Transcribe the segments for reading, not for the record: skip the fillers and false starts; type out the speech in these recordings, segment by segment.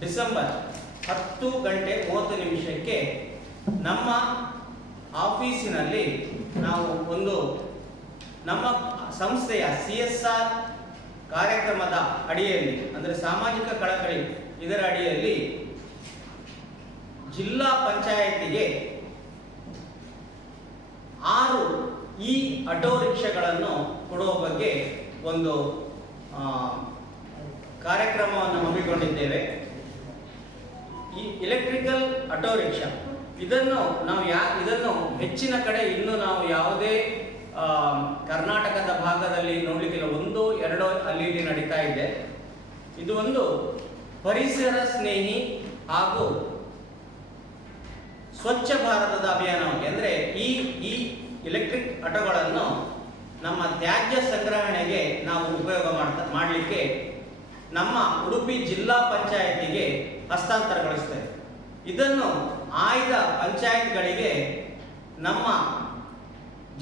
December 10:30 ನಮ್ಮ ಆಫೀಸಿನಲ್ಲಿ ನಾವು ನಮ್ಮ ಸಂಸ್ಥೆಯ CSR ಕಾರ್ಯಕ್ರಮದ ಅಡಿಯಲ್ಲಿ, ಅಂದರೆ ಸಾಮಾಜಿಕ ಕಳಕಳಿ ಇದರ ಅಡಿಯಲ್ಲಿ ಜಿಲ್ಲಾ ಪಂಚಾಯತಿಗೆ 6 ಆಟೋ ರಿಕ್ಷಾಗಳನ್ನು ಕೊಡುವ ಬಗ್ಗೆ ಒಂದು ಕಾರ್ಯಕ್ರಮವನ್ನು ಹಮ್ಮಿಕೊಂಡಿದ್ದೇವೆ. ಈ ಎಲೆಕ್ಟ್ರಿಕಲ್ ಆಟೋ ರಿಕ್ಷಾ ಇದನ್ನು ಹೆಚ್ಚಿನ ಕಡೆ ಇನ್ನೂ ನಾವು ಯಾವುದೇ ಕರ್ನಾಟಕದ ಭಾಗದಲ್ಲಿ ನೋಡಲಿಕ್ಕಿಲ್ಲ. 1-2 ಅಲ್ಲಿ ನಡೀತಾ ಇದೆ. ಇದು ಒಂದು ಪರಿಸರ ಸ್ನೇಹಿ ಹಾಗೂ ಸ್ವಚ್ಛ ಭಾರತದ ಅಭಿಯಾನವಾಗಿ, ಅಂದರೆ ಈ ಎಲೆಕ್ಟ್ರಿಕ್ ಆಟೋಗಳನ್ನು ನಮ್ಮ ತ್ಯಾಜ್ಯ ಸಂಗ್ರಹಣೆಗೆ ನಾವು ಉಪಯೋಗ ಮಾಡಲಿಕ್ಕೆ ನಮ್ಮ ಉಡುಪಿ ಜಿಲ್ಲಾ ಪಂಚಾಯತಿಗೆ ಹಸ್ತಾಂತರಗೊಳಿಸ್ತೇವೆ. ಇದನ್ನು ಆಯ್ದ ಪಂಚಾಯತ್ಗಳಿಗೆ ನಮ್ಮ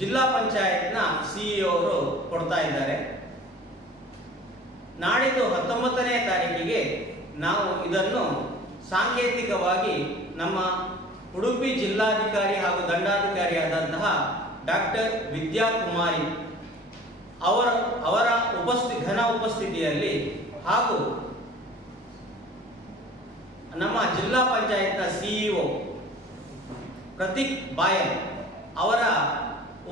ಜಿಲ್ಲಾ ಪಂಚಾಯತ್ನ CEO ಅವರು ಕೊಡ್ತಾ ಇದ್ದಾರೆ. ನಾಡಿದ್ದು 19ನೇ ತಾರೀಕಿಗೆ ನಾವು ಇದನ್ನು ಸಾಂಕೇತಿಕವಾಗಿ ನಮ್ಮ ಉಡುಪಿ ಜಿಲ್ಲಾಧಿಕಾರಿ ಹಾಗೂ ದಂಡಾಧಿಕಾರಿಯಾದಂತಹ ಡಾಕ್ಟರ್ ವಿದ್ಯಾಕುಮಾರಿ ಅವರ ಘನ ಉಪಸ್ಥಿತಿಯಲ್ಲಿ ಹಾಗೂ ನಮ್ಮ ಜಿಲ್ಲಾ ಪಂಚಾಯತ್ನ CEO ಪ್ರತೀಕ್ ಬಾಯಲ್ ಅವರ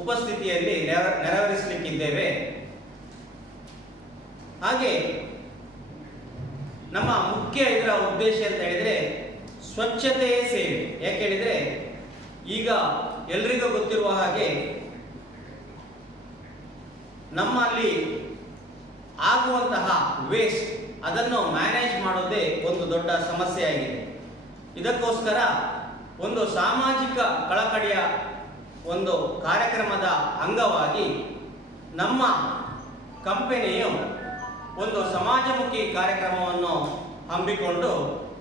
ಉಪಸ್ಥಿತಿಯಲ್ಲಿ ನೆರವೇರಿಸಲಿಕ್ಕಿದ್ದೇವೆ. ಹಾಗೆ ನಮ್ಮ ಮುಖ್ಯ ಇದರ ಉದ್ದೇಶ ಅಂತ ಹೇಳಿದರೆ ಸ್ವಚ್ಛತೆಯೇ ಸೇವೆ. ಯಾಕೆ ಹೇಳಿದರೆ ಈಗ ಎಲ್ರಿಗೂ ಗೊತ್ತಿರುವ ಹಾಗೆ ನಮ್ಮಲ್ಲಿ ಆಗುವಂತಹ ವೇಸ್ಟ್ ಅದನ್ನು ಮ್ಯಾನೇಜ್ ಮಾಡೋದೇ ಒಂದು ದೊಡ್ಡ ಸಮಸ್ಯೆಯಾಗಿದೆ. ಇದಕ್ಕೋಸ್ಕರ ಒಂದು ಸಾಮಾಜಿಕ ಕಳಕಳಿಯ ಒಂದು ಕಾರ್ಯಕ್ರಮದ ಅಂಗವಾಗಿ ನಮ್ಮ ಕಂಪನಿಯು ಒಂದು ಸಮಾಜಮುಖಿ ಕಾರ್ಯಕ್ರಮವನ್ನು ಹಮ್ಮಿಕೊಂಡು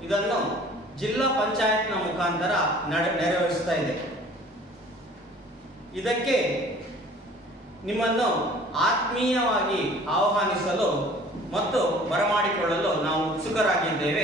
ಇದನ್ನು ಜಿಲ್ಲಾ ಪಂಚಾಯತ್ನ ಮುಖಾಂತರ ನೆರವೇರಿಸ್ತಾ ಇದೆ. ಇದಕ್ಕೆ ನಿಮ್ಮನ್ನು ಆತ್ಮೀಯವಾಗಿ ಆಹ್ವಾನಿಸಲು ಮತ್ತು ಬರಮಾಡಿಕೊಳ್ಳಲು ನಾವು ಉತ್ಸುಕರಾಗಿದ್ದೇವೆ.